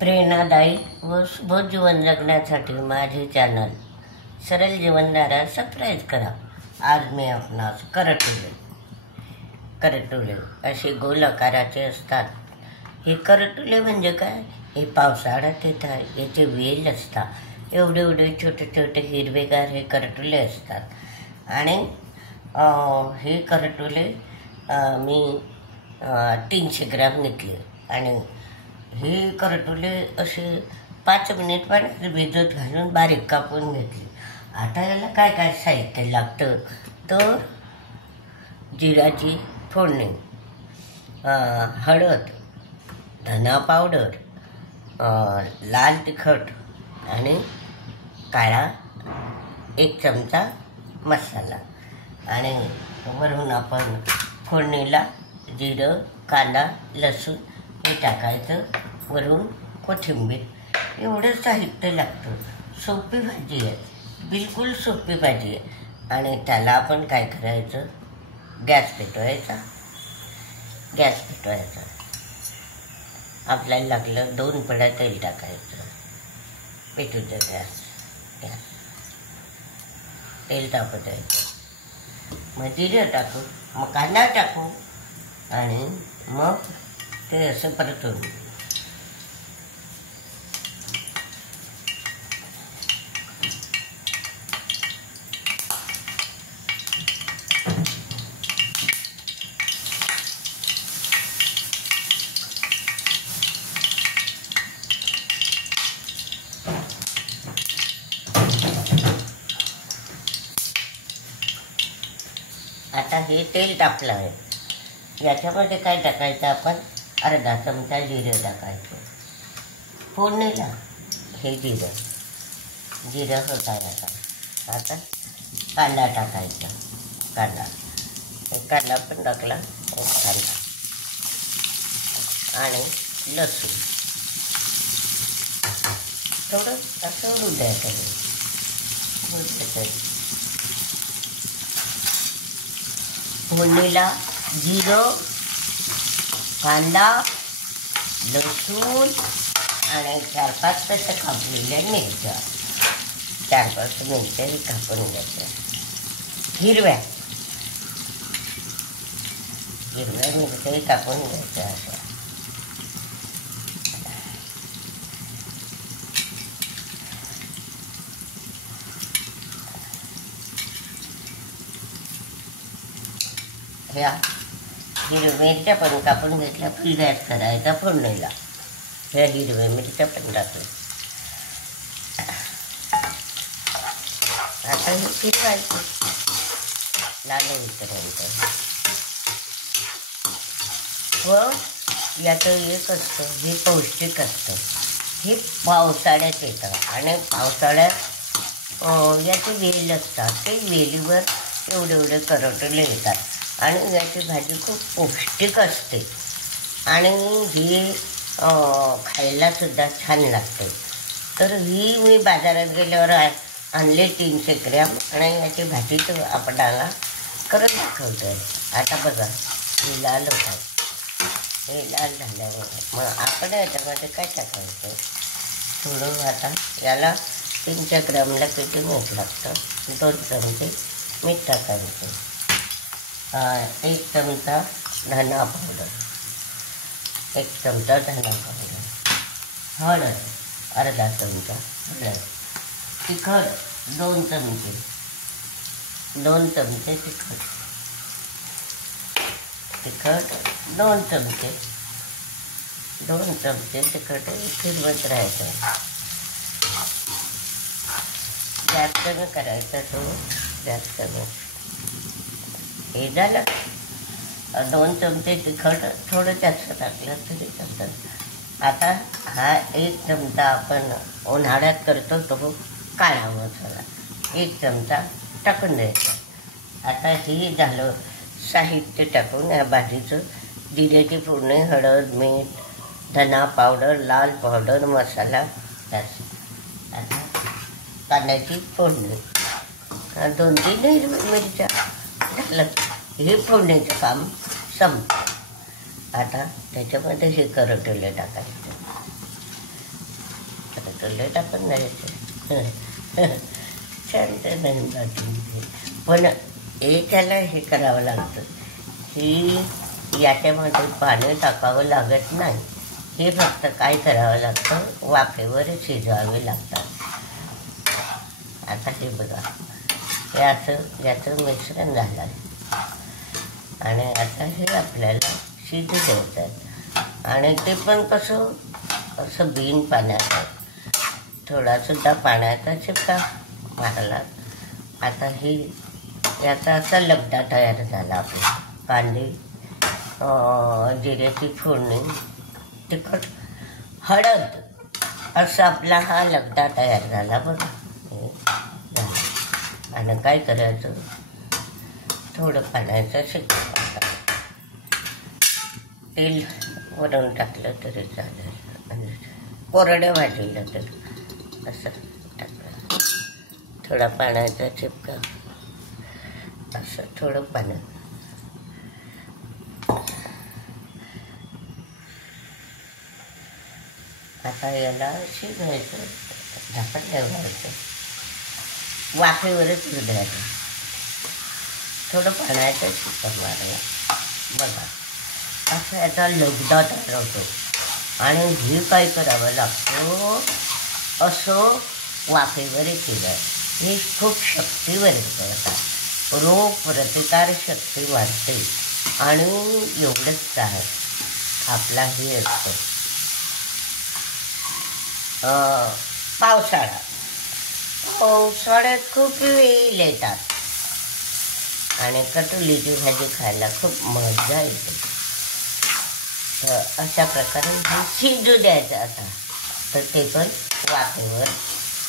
प्रेरणादायी व शुभ जीवन जगण्यासाठी माझे चॅनल सरळ जीवनधारा सबस्क्राईब करा. आज मी आपणास करटुले असे गोल आकाराचे असतात. हे करटुले म्हणजे काय? हे पावसाळ्यात येतात. याचे वेल असतात. एवढे एवढे छोटे छोटे हिरवेगार हे करटुले असतात. आणि हे करटुले मी 300 ग्रॅम घेतले आणि हे करटुले असे 5 मिनिट पाण्यात भिजत घालून बारीक कापून घेतले. आता याला काय काय साहित्य लागतं तर जिऱ्याची फोडणी, हळद, धना पावडर, लाल तिखट आणि काळा 1 चमचा मसाला आणि वरून आपण फोडणीला जिरं, कांदा, लसूण हे टाकायचं. वरून कोथिंबीर. एवढं साहित्य लागतं. सोपी भाजी आहे, बिलकुल सोपी भाजी आहे. आणि त्याला आपण काय करायचं, गॅस पेटवायचा. आपल्याला लागलं 2 पळ्या तेल टाकायचं. पेटू द्या गॅस. तेल तापत द्यायचं. मग जिरं टाकू, मग कांदा टाकू आणि मग ते असं परतून आता हे तेल तापलं आहे. याच्यामध्ये काय टाकायचं, आपण अर्धा चमचा जिरं टाकायचं फोडणीला. हे जिरं होत आहे. आता कांदा टाकायचा. कांदा पण टाकला. कांदा आणि लसूण थोडं असं उडू द्यायचं. फोडणीला जिरं, कांदा, लसूण आणि 4-5 तशा कापलेल्या मिरच्या. 4-5 मिरच्याही कापून घ्यायच्या. हिरव्या मिरच्याही कापून घ्यायच्या. अशा ह्या हिरव्या मिरच्या पण कापून घेतल्या. फुल गॅस करायचा फोडणीला. ह्या हिरव्या मिरच्या पण टाकल्या. आता हे फिरवायचं लाल होईपर्यंत. व याचं एक असतं, हे पौष्टिक असतं. हे पावसाळ्यात येतं आणि पावसाळ्यात याचे वेल असतात. ते वेलीवर एवढे करटुले येतात. आणि याची भाजी खूप पौष्टिक असते आणि ही खायलासुद्धा छान लागते. तर ही मी बाजारात गेल्यावर आणले 300 ग्रॅम आणि याची भाजी तर आपणाला करून दाखवतो आहे. आता बघा ही लाल होत आहे. हे लाल झाल्यावर मग आपण याच्यामध्ये काय टाकायचं, थोडं आता याला 300 ग्रॅमला किती मीठ लागतं. 2 चमचे मीठ टाकायचं. 1 चमचा धना पावडर, 1 चमचा धना पावडर, हळद अर्धा चमचा, हळद, तिखट 2 चमचे, 2 चमचे तिखट 2 चमचे, 2 चमचे तिखट फिरवत राहायचं. गॅस कमी करायचा. तो गॅस कमी. हे झालं. 2 चमचे तिखट थोडं जास्त टाकलं तरी चालतं. आता हा 1 चमचा आपण उन्हाळ्यात करतो तो काळा मसाला 1 चमचा टाकून द्यायचा. आता हे झालं साहित्य टाकून या भाजीचं. जिऱ्याची फोडणी, हळद, मीठ, धना पावडर, लाल पावडर, मसाला. आता कांद्याची फोडणी, 2-3 हिरव्या मिरच्या टाकलं. हे फोडणीचं काम संपतं. आता त्याच्यामध्ये हे करटुले टाकायचं. लय टाकून जायचं शांत नाही जाते. पण त्याला हे करावं लागतं की याच्यामध्ये पाणी टाकावं लागत नाही. हे फक्त काय करावं लागतं, वाफेवर शिजवावे लागतात. आता हे बघा, हे असं याचं मिश्रण झालं आहे आणि आता हे आपल्याला शिजू द्यायचं आहे. आणि ते पण असं बिन पाण्याचं, थोडासुद्धा पाण्याचा शिपका मारला. आता ही याचा असा लगदा तयार झाला. आपला कांदे, जिऱ्याची फोडणी, तिखट, हळद, असा आपला हा लगदा तयार झाला. बघा हे झालं. आणि काय करायचं, थोडं पाण्याचं शिपका मारायचं. तेल वरून टाकलं तरी चालेल आणि कोरड्या भाजीला तर असं टाकलं. थोडा पाण्याचा चिपका, असं थोडं पाणी. आता याला शिजवायचं, झाकण ठेवायचं, वाफेवरच शिजवायचं. थोडं पाण्याचा शिपका मारायला. बघा असं याचा लगदा तयार होतो. आणि हे काय करावं लागतं, असं वाफेवर शिजायचं. हे खूप शक्तीवर करतात, रोग प्रतिकार शक्ती वाढते. आणि एवढंच काय आपला हे असतं पावसाळ्यात खूप वेळ येतात आणि कटोलीची भाजी खायला खूप मजा येते. तर अशा प्रकारे हे शिजू द्यायचं. आता तर ते पण वाफेवर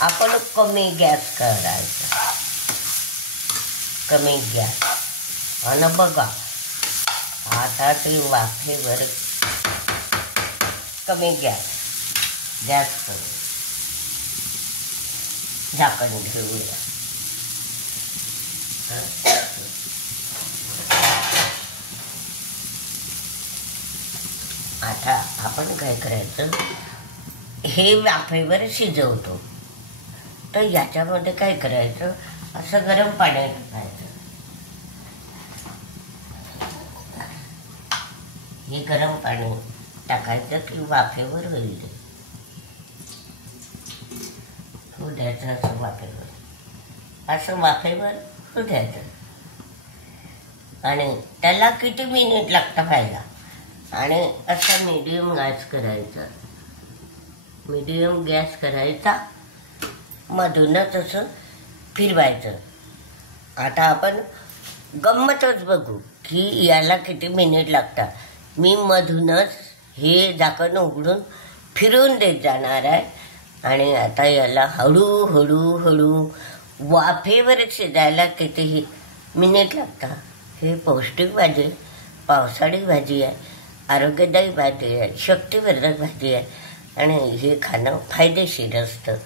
आपण कमी गॅस करायचा, कमी गॅस. आणि बघा आता ते वाफेवर कमी गॅस करून झाकण ठेवूया. आता आपण काय करायचं, हे वाफेवर शिजवतो तर याच्यामध्ये काय करायचं, असं गरम पाणी टाकायचं. हे गरम पाणी टाकायचं की वाफेवर होईल, होऊ द्यायचं. असं वाफेवर होऊ द्यायचं. आणि त्याला किती मिनिट लागतं व्हायला. आणि असा मीडियम गॅस करायचा, मधूनच असं फिरवायचं. आता आपण गंमतच बघू की याला किती मिनिट लागतात. मी मधूनच हे झाकण उघडून फिरवून देत जाणार आहे. आणि आता याला हळूहळू वाफेवर शिजायला कितीही मिनिट लागतात. हे पौष्टिक भाजी, पावसाळी भाजी आहे, आरोग्यदायी भाजी आहे, शक्तिवर्धक भाजी आहे. आणि हे खाणं फायदेशीर असतं.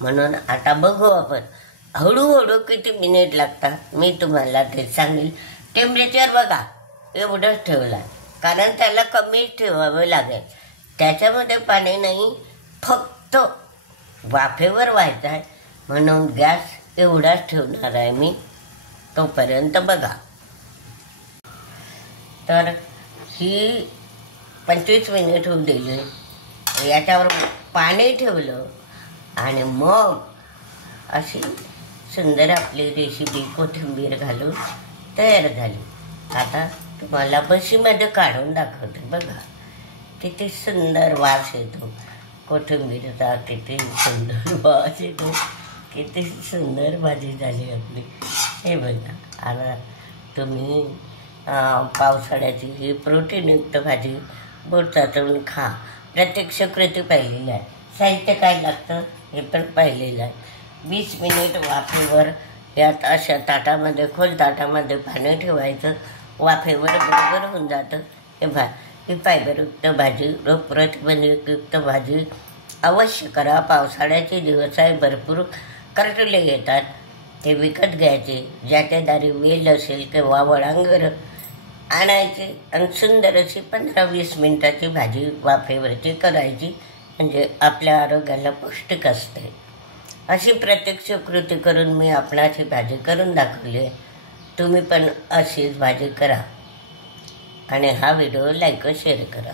म्हणून आता बघू आपण हळूहळू किती मिनिट लागतात. मी तुम्हाला ते सांगेल. टेम्परेचर बघा एवढंच ठेवलं, कारण त्याला कमीच ठेवावं लागेल. त्याच्यामध्ये पाणी नाही, फक्त वाफेवर व्हायचं आहे. म्हणून गॅस एवढाच ठेवणार आहे मी. तोपर्यंत बघा. तर ही 25 मिनिट होऊन दिली. याच्यावर पाणी ठेवलं आणि मग अशी सुंदर आपली रेसिपी कोथिंबीर घालून तयार झाली. आता तुम्हाला बशीमध्ये काढून दाखवते. बघा किती सुंदर वास येतो कोथिंबीरचा, किती सुंदर वास येतो, किती सुंदर भाजी झाली आपली. हे बघा. आता तुम्ही पावसाळ्याची ही प्रोटीनयुक्त भाजी बोटातून खा. प्रत्यक्ष कृती पाहिलेली आहे. साहित्य काय लागतं हे पण पाहिलेलं आहे. 20 मिनिट वाफेवर यात अशा ताटामध्ये, खोल ताटामध्ये पाणी ठेवायचं. वाफेवर बरोबर होऊन जातं. ही फायबरयुक्त भाजी, रोगप्रतिबंधकयुक्त भाजी अवश्य करा. पावसाळ्याचे दिवस आहे, भरपूर करटले येतात, ते विकत घ्यायचे. ज्याच्या दारी वेल असेल किंवा वळांगर आणायची आणि सुंदर अशी 15-20 मिनिटाची भाजी वाफेवरची करायची. म्हणजे आपल्या आरोग्याला पौष्टिक असते. अशी प्रत्यक्ष कृती करून मी आपणाची भाजी करून दाखवली आहे. तुम्ही पण अशीच भाजी करा आणि हा व्हिडिओ लाईक व शेअर करा.